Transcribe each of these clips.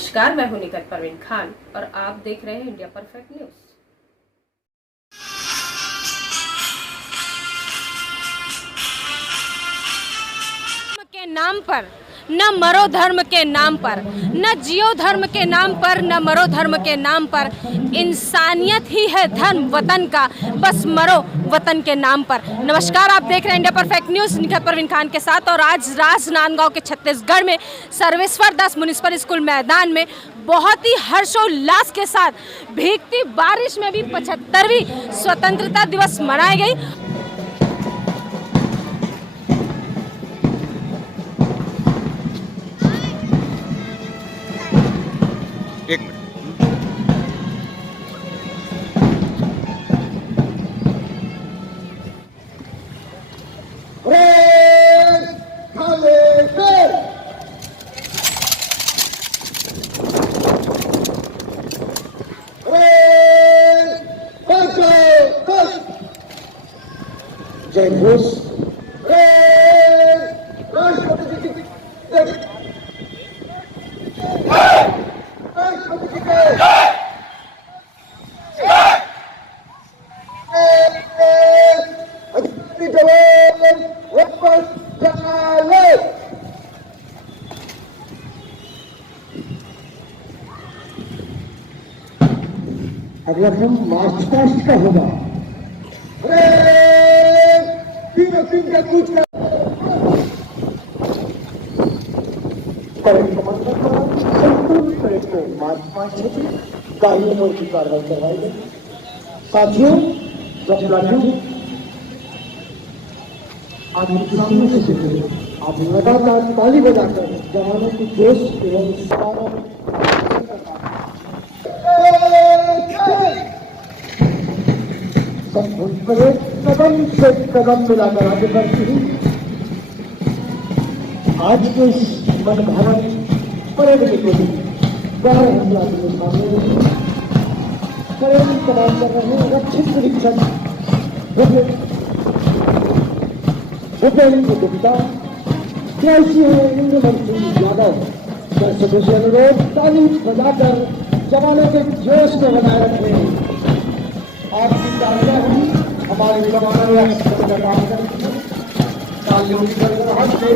नमस्कार, मैं हूं निकट परवीन खान और आप देख रहे हैं इंडिया परफेक्ट न्यूज। के नाम पर न मरो धर्म के नाम पर, न जियो धर्म के नाम पर, न मरो धर्म के नाम पर। इंसानियत ही है धर्म वतन का, बस मरो वतन के नाम पर। नमस्कार, आप देख रहे हैं India perfect news Nikhat Parveen Khan के साथ। और आज राजनांदगांव के छत्तीसगढ़ में सर्वेश्वर दास म्युनिसिपल स्कूल मैदान में बहुत ही हर्षोल्लास के साथ भीगती बारिश में भी 75वीं स्वतंत्रता दिवस मनाई गई। एक मिनट। जय घोष अगला क्रम मार्च पास्ट का होगा। मार्च पास्ट गाड़ियों की कार्रवाई करवाई गई। साथियों, आप सामने से देखिए, आप लगातार ताली बजाकर जवानों की जोश एवं कदम से कदम मिलाकर आगे बढ़ती हुई आज के इस मनभावन परेड के लिए गहरे हमला के सामने परेड कमान कर रहे हैं रक्षित निरीक्षक भूपेंद्र गुप्ता, कैसी है इंद्रमन सिंह यादव। दर्शकों से अनुरोध, ताली बजाकर जवानों के जोश को बनाए रखें। आपकी तालियां हुई हमारे जवानों या का काम करती है। तालियों की गड़गड़ाहट से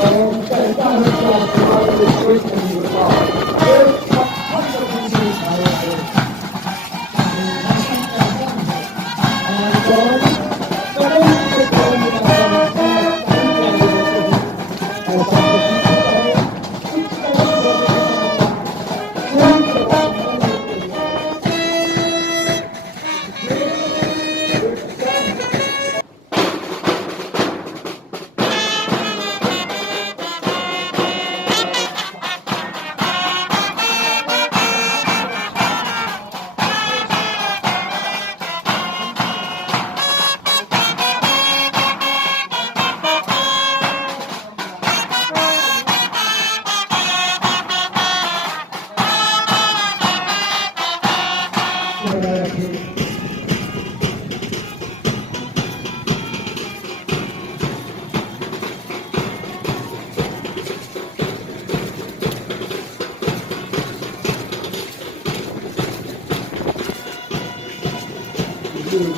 और कहता है कि आपके बारे में कोई नहीं होता।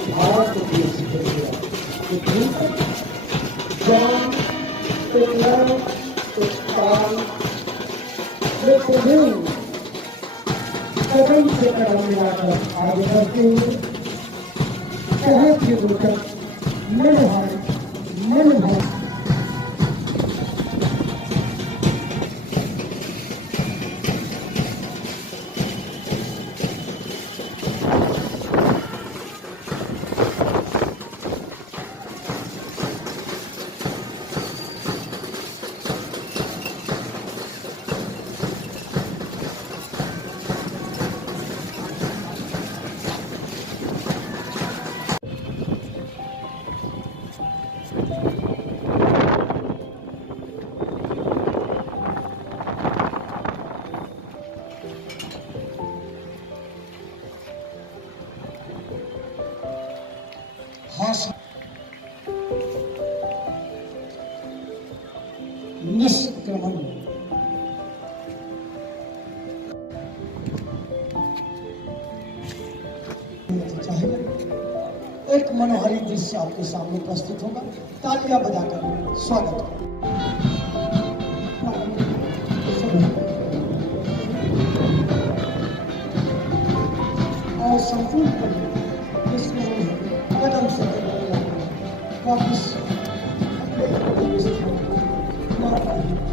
भारत कदम से कदम मिलाकर आगे बढ़ते हुए शहर के भीतर मन भर एक मनोहारी दृश्य आपके सामने प्रस्तुत होगा, तालियां बजाकर स्वागत। और संपूर्ण कदम से वापस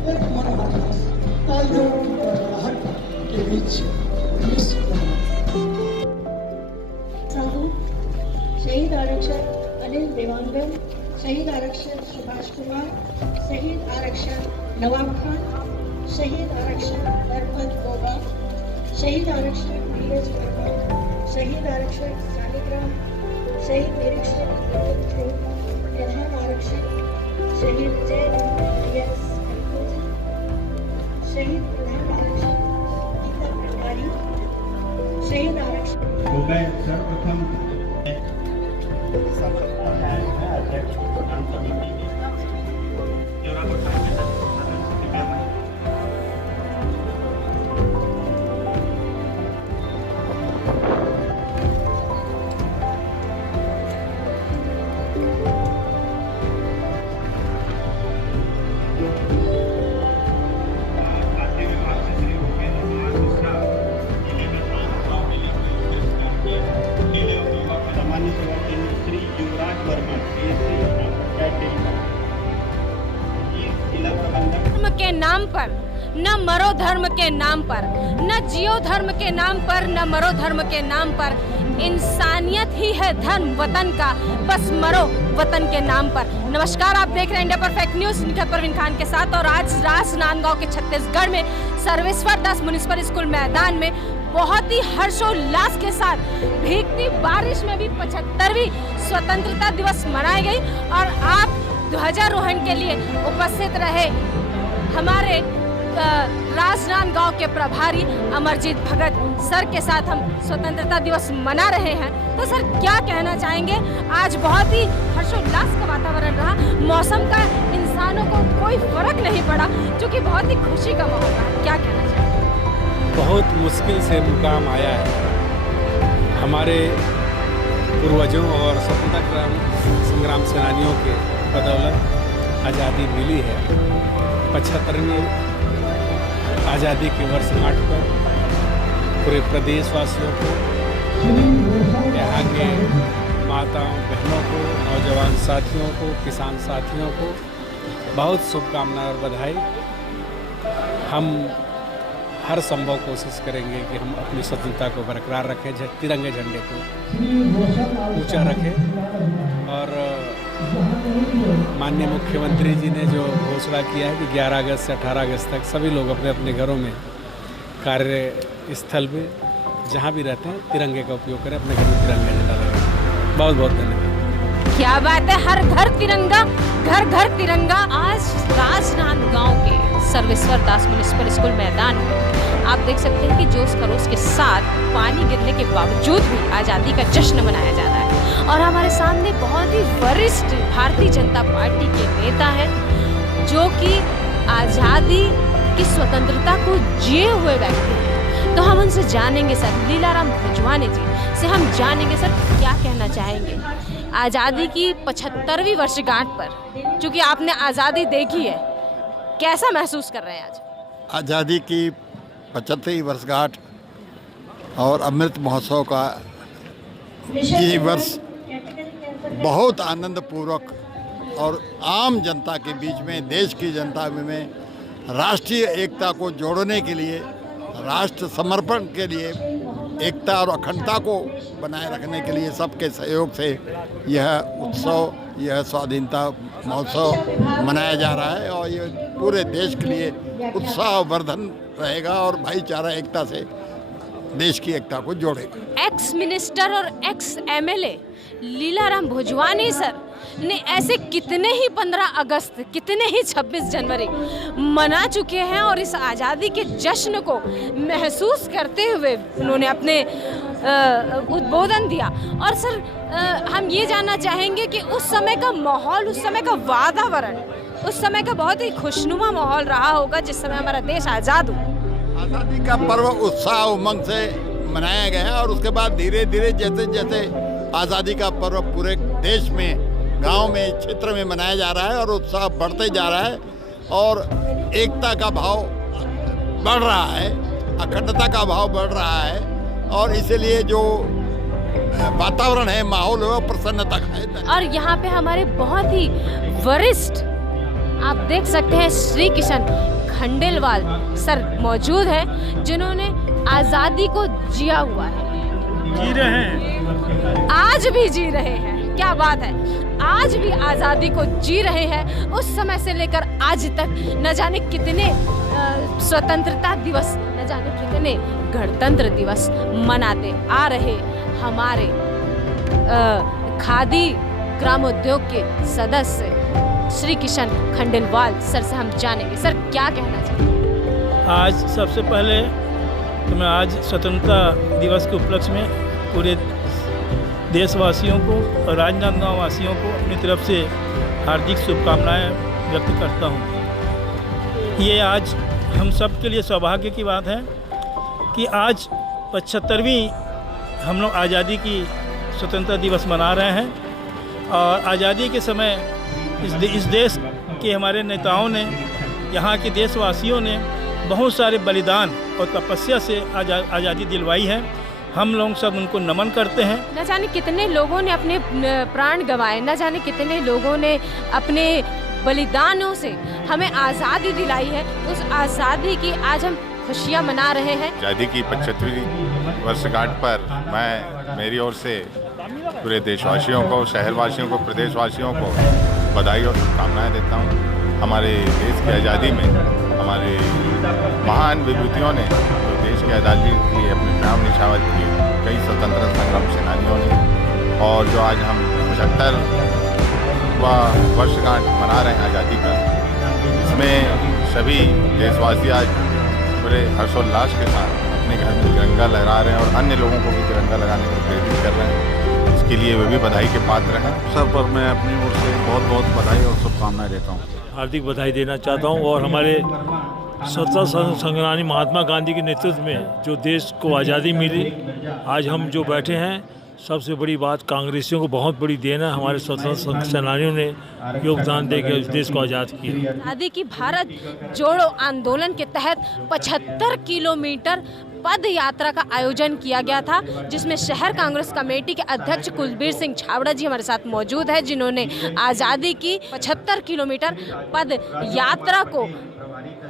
एक मनोहारी तालियों की गड़गड़ाहट के बीच शहीद आरक्षक अनिल देवांगन, शहीद आरक्षक सुभाष कुमार, शहीद आरक्षक नवाब खान, शहीद आरक्षक नरपत गोगा, शहीद आरक्षक नीरज वर्मा, शहीद आरक्षक शालिग्राम, शहीद निरीक्षक प्रधान आरक्षक शहीद जय शहीद प्रधान आरक्षक गीता भंडारी, शहीद आरक्षक सर्वप्रथम के नाम पर न मरो धर्म के नाम पर, न जियो धर्म के नाम पर, न मरो धर्म के नाम पर। इंसानियत ही है धर्म वतन का, बस मरो वतन के नाम पर। नमस्कार, आप देख रहे हैं India perfect news Nikhat Parveen Khan के साथ। और आज राजनांदगांव के छत्तीसगढ़ में सर्वेश्वर दास म्युनिसिपल स्कूल मैदान में बहुत ही हर्षोल्लास के साथ भीगती बारिश में भी 75वीं स्वतंत्रता दिवस मनाई गई। और आप ध्वजारोहण के लिए उपस्थित रहे हमारे राजनांदगांव के प्रभारी अमरजीत भगत सर के साथ हम स्वतंत्रता दिवस मना रहे हैं। तो सर क्या कहना चाहेंगे? आज बहुत ही हर्षोल्लास का वातावरण रहा, मौसम का इंसानों को कोई फर्क नहीं पड़ा, क्योंकि बहुत ही खुशी का माहौल रहा। क्या कहना चाहेंगे? बहुत मुश्किल से मुकाम आया है। हमारे पूर्वजों और स्वतंत्रता संग्राम सेनानियों के बदौलत आज़ादी मिली है। 75वीं आज़ादी के वर्षगांठ पर पूरे प्रदेशवासियों को, यहाँ के माताओं बहनों को, नौजवान साथियों को, किसान साथियों को बहुत शुभकामनाएं और बधाई। हम हर संभव कोशिश करेंगे कि हम अपनी स्वतंत्रता को बरकरार रखें, तिरंगे झंडे को ऊंचा रखें। और माननीय मुख्यमंत्री जी ने जो घोषणा किया है कि 11 अगस्त से 18 अगस्त तक सभी लोग अपने अपने घरों में, कार्यस्थल में, जहाँ भी रहते हैं, तिरंगे का उपयोग करें, अपने घर में तिरंगा झंडा लगाएं। बहुत बहुत धन्यवाद। क्या बात है, हर घर तिरंगा, घर घर तिरंगा। आज राजनांदगांव के सर्वेश्वर दास म्युनिसिपल स्कूल मैदान में आप देख सकते हैं कि जोश खरोश के साथ पानी गिरने के बावजूद भी आज़ादी का जश्न मनाया जा रहा है। और हमारे सामने बहुत ही वरिष्ठ भारतीय जनता पार्टी के नेता हैं, जो कि आज़ादी की स्वतंत्रता को जिए हुए व्यक्ति हैं। तो हम उनसे जानेंगे सर, लीलाराम भुजवानी जी से हम जानेंगे सर क्या कहना चाहेंगे आज़ादी की 75वीं वर्षगांठ पर, क्योंकि आपने आज़ादी देखी है, कैसा महसूस कर रहे हैं आज? आज़ादी की 75वीं वर्षगांठ और अमृत महोत्सव का ये वर्ष बहुत आनंदपूर्वक और आम जनता के बीच में, देश की जनता में राष्ट्रीय एकता को जोड़ने के लिए, राष्ट्र समर्पण के लिए, एकता और अखंडता को बनाए रखने के लिए सबके सहयोग से यह उत्सव, यह स्वाधीनता महोत्सव मनाया जा रहा है। और ये पूरे देश के लिए उत्साहवर्धन रहेगा और भाईचारा एकता से देश की एकता को जोड़ेगा। एक्स मिनिस्टर और ex MLA Lilaram Bhujwani sir ने ऐसे कितने ही 15 अगस्त, कितने ही 26 जनवरी मना चुके हैं, और इस आज़ादी के जश्न को महसूस करते हुए उन्होंने अपने उद्बोधन दिया। और सर हम ये जानना चाहेंगे कि उस समय का माहौल, उस समय का वातावरण, उस समय का बहुत ही खुशनुमा माहौल रहा होगा जिस समय हमारा देश आज़ाद हुआ। आज़ादी का पर्व उत्साह उमंग से मनाया गया और उसके बाद धीरे धीरे जैसे जैसे आज़ादी का पर्व पूरे देश में, गांव में, क्षेत्र में मनाया जा रहा है और उत्साह बढ़ते जा रहा है और एकता का भाव बढ़ रहा है, अखंडता का भाव बढ़ रहा है और इसलिए जो वातावरण है, माहौल है, वो प्रसन्नता का है। और यहाँ पे हमारे बहुत ही वरिष्ठ, आप देख सकते हैं, श्री किशन खंडेलवाल सर मौजूद हैं, जिन्होंने आज़ादी को जिया हुआ है, जी रहे हैं, आज भी जी रहे हैं। क्या बात है, आज भी आज़ादी को जी रहे हैं। उस समय से लेकर आज तक न जाने कितने स्वतंत्रता दिवस, न जाने कितने गणतंत्र दिवस मनाते आ रहे हमारे खादी ग्रामोद्योग के सदस्य श्री किशन खंडेलवाल सर से हम जानेंगे। सर, क्या कहना चाहिए? आज सबसे पहले तो मैं आज स्वतंत्रता दिवस के उपलक्ष्य में पूरे देशवासियों को और राजनांदगांव वासियों को अपनी तरफ से हार्दिक शुभकामनाएं व्यक्त करता हूं। ये आज हम सब के लिए सौभाग्य की बात है कि आज 75वीं हम लोग आज़ादी की स्वतंत्रता दिवस मना रहे हैं और आज़ादी के समय इस देश के हमारे नेताओं ने, यहाँ के देशवासियों ने बहुत सारे बलिदान और तपस्या से आज़ादी दिलवाई है। हम लोग सब उनको नमन करते हैं। न जाने कितने लोगों ने अपने प्राण गंवाए, न जाने कितने लोगों ने अपने बलिदानों से हमें आज़ादी दिलाई है। उस आज़ादी की आज हम खुशियाँ मना रहे हैं। आज़ादी की 75वीं वर्षगांठ पर मैं मेरी ओर से पूरे देशवासियों को, शहरवासियों को, प्रदेशवासियों को बधाई और शुभकामनाएं देता हूं। हमारे देश की आज़ादी में हमारे महान विभूतियों ने जो देश की आज़ादी के लिए अपने प्राण न्यौछावर किए, कई स्वतंत्रता संग्राम सेनानियों ने, और जो आज हम 75वां वर्षगांठ मना रहे हैं आज़ादी का, इसमें सभी देशवासी आज बड़े हर्षोल्लास के साथ अपने घर में तिरंगा लहरा रहे हैं और अन्य लोगों को भी तिरंगा लगाने को प्रेरित कर रहे हैं। इसके लिए वे भी बधाई के पात्र हैं। अवसर पर मैं अपनी ओर से बहुत बहुत बधाई और शुभकामनाएं देता हूँ। हार्दिक बधाई देना चाहता हूँ और हमारे स्वतंत्रता संग्रामी महात्मा गांधी के नेतृत्व में जो देश को आज़ादी मिली, आज हम जो बैठे हैं, सबसे बड़ी बात कांग्रेसियों को बहुत बड़ी देन है। हमारे स्वतंत्रता सेनानियों ने योगदान देकर इस देश को आज़ाद किया। आज़ादी की भारत जोड़ो आंदोलन के तहत 75 किलोमीटर पद यात्रा का आयोजन किया गया था, जिसमें शहर कांग्रेस कमेटी के अध्यक्ष कुलबीर सिंह छाबड़ा जी हमारे साथ मौजूद है, जिन्होंने आज़ादी की 75 किलोमीटर पद यात्रा को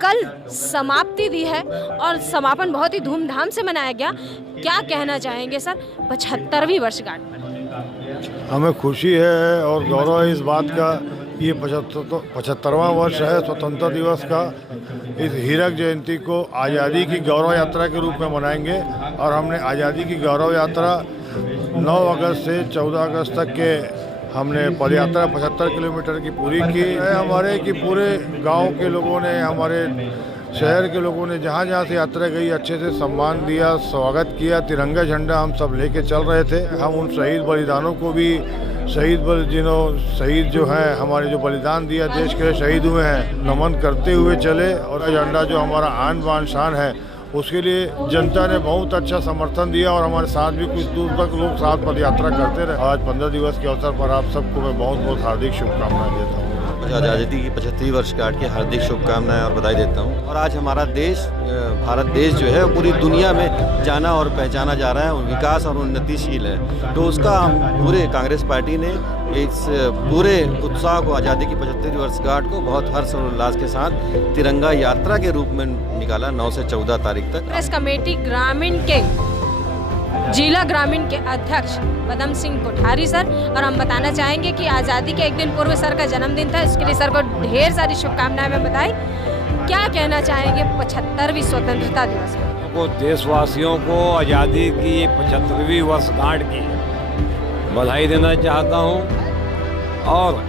कल समाप्ति दी है और समापन बहुत ही धूमधाम से मनाया गया। क्या कहना चाहेंगे सर 75वीं वर्षगांठ पर? हमें खुशी है और गौरव है इस बात का, ये 75वां वर्ष है स्वतंत्रता दिवस का। इस हीरक जयंती को आज़ादी की गौरव यात्रा के रूप में मनाएंगे और हमने आज़ादी की गौरव यात्रा 9 अगस्त से 14 अगस्त तक के हमने पद यात्रा 75 किलोमीटर की पूरी की है। हमारे कि पूरे गांव के लोगों ने, हमारे शहर के लोगों ने जहाँ जहाँ से यात्रा गई अच्छे से सम्मान दिया, स्वागत किया। तिरंगा झंडा हम सब लेके चल रहे थे। हम उन शहीद बलिदानों को भी, शहीद जो हैं, हमारे जो बलिदान दिया देश के लिए शहीद हुए हैं, नमन करते हुए चले। और झंडा जो हमारा आन बान शान है, उसके लिए जनता ने बहुत अच्छा समर्थन दिया और हमारे साथ भी कुछ दूर तक लोग साथ पद यात्रा करते रहे। आज 15 दिवस के अवसर पर आप सबको मैं बहुत बहुत हार्दिक शुभकामनाएं देता हूँ। आज़ादी की 75वीं वर्षगांठ की हार्दिक शुभकामनाएं और बधाई देता हूँ। और आज हमारा देश, भारत देश जो है, पूरी दुनिया में जाना और पहचाना जा रहा है, विकास और उन्नतिशील है। तो उसका हम पूरे कांग्रेस पार्टी ने इस पूरे उत्साह को, आज़ादी की 75वीं वर्षगांठ को बहुत हर्ष और उल्लास के साथ तिरंगा यात्रा के रूप में निकाला 9 से 14 तारीख तक। कांग्रेस कमेटी ग्रामीण के जिला ग्रामीण के अध्यक्ष पदम सिंह कोठारी सर, और हम बताना चाहेंगे कि आज़ादी के एक दिन पूर्व सर का जन्मदिन था, इसके लिए सर को ढेर सारी शुभकामनाएं में बधाई। क्या कहना चाहेंगे 75वीं स्वतंत्रता दिवस पर? को देशवासियों को आज़ादी की 75वीं वर्षगांठ की बधाई देना चाहता हूं। और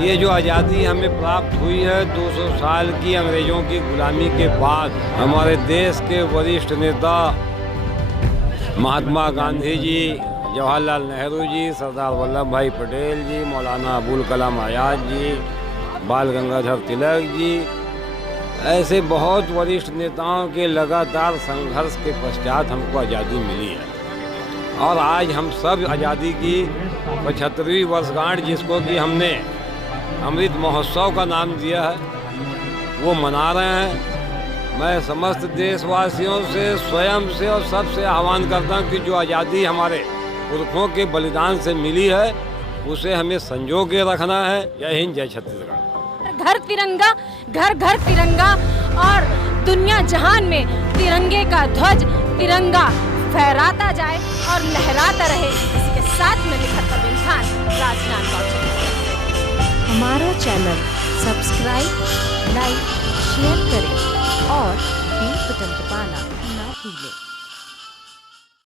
ये जो आज़ादी हमें प्राप्त हुई है 200 साल की अंग्रेज़ों की गुलामी के बाद, हमारे देश के वरिष्ठ नेता महात्मा गांधी जी, जवाहरलाल नेहरू जी, सरदार वल्लभ भाई पटेल जी, मौलाना अबुल कलाम आज़ाद जी, बाल गंगाधर तिलक जी ऐसे बहुत वरिष्ठ नेताओं के लगातार संघर्ष के पश्चात हमको आज़ादी मिली है। और आज हम सब आज़ादी की 75वीं वर्षगांठ, जिसको कि हमने अमृत महोत्सव का नाम दिया है, वो मना रहे हैं। मैं समस्त देशवासियों से, स्वयं से और सबसे आह्वान करता हूँ कि जो आज़ादी हमारे पुरखों के बलिदान से मिली है, उसे हमें संजो के रखना है। जय हिंद, जय छत्तीसगढ़। घर तिरंगा, घर घर तिरंगा, और दुनिया जहान में तिरंगे का ध्वज, तिरंगा फहराता जाए और लहराता रहे। इसी के साथ में लिखा परवीन खान, राजनांदगांव। हमारा चैनल सब्सक्राइब, लाइक, शेयर करें और बेल बटन दबाना ना भूलें।